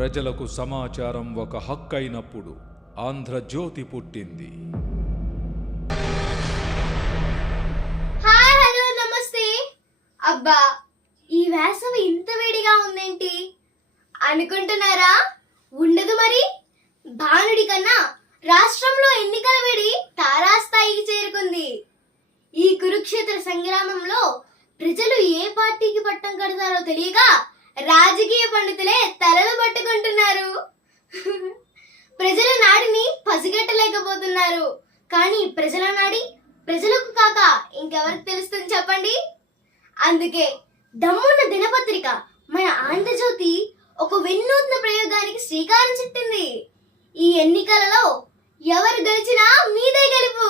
ప్రజలకు సమాచారం ఒక హక్కైనప్పుడు ఆంధ్రజ్యోతి పుట్టింది. హాయ్ హలో నమస్తే. అబ్బా ఈ వేసవి ఇంత వేడిగా ఉందేంటి? అనుకుంటున్నారా? ఉండదు మరి. భానుడి కన్నా రాష్ట్రంలో ఎన్నికల వేడి తారాస్థాయికి చేరుకుంది. ఈ కురుక్షేత్ర సంగ్రామంలో ప్రజలు ఏ పార్టీకి పట్టం కడతారో తెలియక రాజకీయ పండితులే తలలు పట్టుకుంటున్నారు. ప్రజల నాడిని పసిగట్టలేకపోతున్నారు. కానీ ప్రజల నాడి ప్రజలకు కాక ఇంకెవరికి తెలుస్తుంది చెప్పండి? అందుకే దమ్మున్న దినపత్రిక మన ఆంధ్రజ్యోతి ఒక వినూత్న ప్రయోగానికి శ్రీకారం చుట్టింది. ఈ ఎన్నికలలో ఎవరు గెలిచినా మీదే గెలుపు.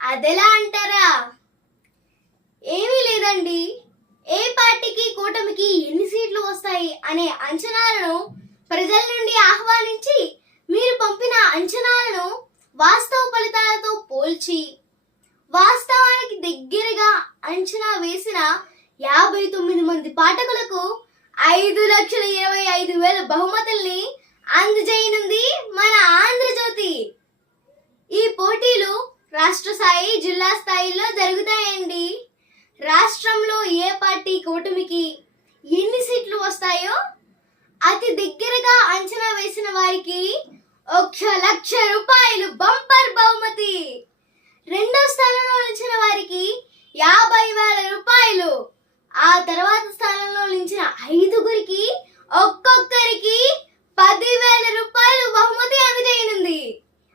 అదెలా అంటే ఏమీ లేదండి ఏ పార్టీకి కూటమికి ఎన్ని సీట్లు వస్తాయి అనే అంచనాలను ప్రజల నుండి ఆహ్వానించి మీరు పంపిన అంచనాలను వాస్తవ ఫలితాలతో పోల్చి వాస్తవానికి దగ్గరగా అంచనా వేసిన యాభై తొమ్మిది మంది పాఠకులకు ఐదు లక్షల ఇరవై ఐదు వేల బహుమతుల్ని అందజేయనుంది మన ఆంధ్రజ్యోతి. ఈ పోటీలు రాష్ట్ర స్థాయి జిల్లా స్థాయిలో జరుగుతాయండి. పార్టీ కూటమికి ఎన్ని సీట్లు వస్తాయో అతి దగ్గరగా అంచనా వేసిన వారికి ఒక లక్ష రూపాయలు బంపర్ బహుమతి. రెండో స్థానంలో నిలిచిన వారికి యాభై వేల రూపాయలు. ఆ తర్వాత స్థానంలో నిలిచిన ఐదుగురికి ఒక్కొక్కరికి పదివేల రూపాయలు బహుమతి అందజేయనుంది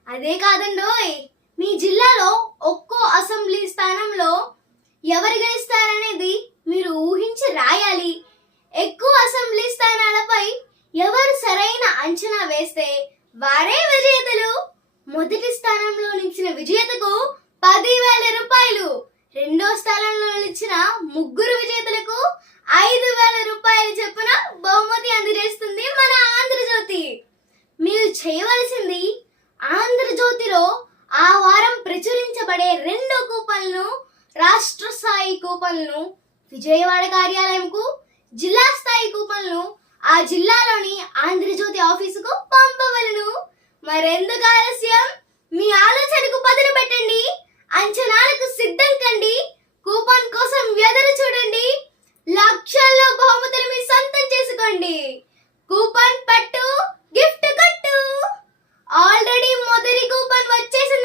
అదే కాదండోయ్ మీ జిల్లాలో ఒక్కో అసెంబ్లీ స్థానంలో ఎవరు గెలుస్తారనేది మీరు ఊహించి రాయాలి. ఎక్కువ అసెంబ్లీ స్థానాలపై ఎవరు సరైన అంచనా వేస్తే వారే విజేతలు. మొదటి స్థానంలో నిలిచిన విజేతకు పదివేల రూపాయలు రెండో స్థానంలో నిలిచిన ముగ్గురు విజేతలకు ఐదు వేల రూపాయలు చొప్పున బహుమతి అందజేస్తుంది మన ఆంధ్రజ్యోతి. మీరు చేయవలసింది ఆంధ్రజ్యోతిలో ఆ వారం ప్రచురించబడే రెండు కూపన్లను రాష్ట్ర స్థాయి కూపన్లు విజయవాడ కార్యాలయంకు జిల్లా స్థాయి కూపన్లు ఆ జిల్లాలోని ఆంధ్రజ్యోతి ఆఫీసుకు పంపవలను. మరెందుకు ఆలస్యం? మీ ఆలోచనకు పదును పెట్టండి. అంచనాలకు సిద్ధం కండి. కూపన్ కోసం వ్యధలు చూడండి. లక్షల్లో బహుమతులు మీ సొంతం చేసుకోండి. కూపన్ పట్టు గిఫ్ట్ కట్టు. ఆల్రెడీ మొదటి కూపన్ వచ్చేసింది.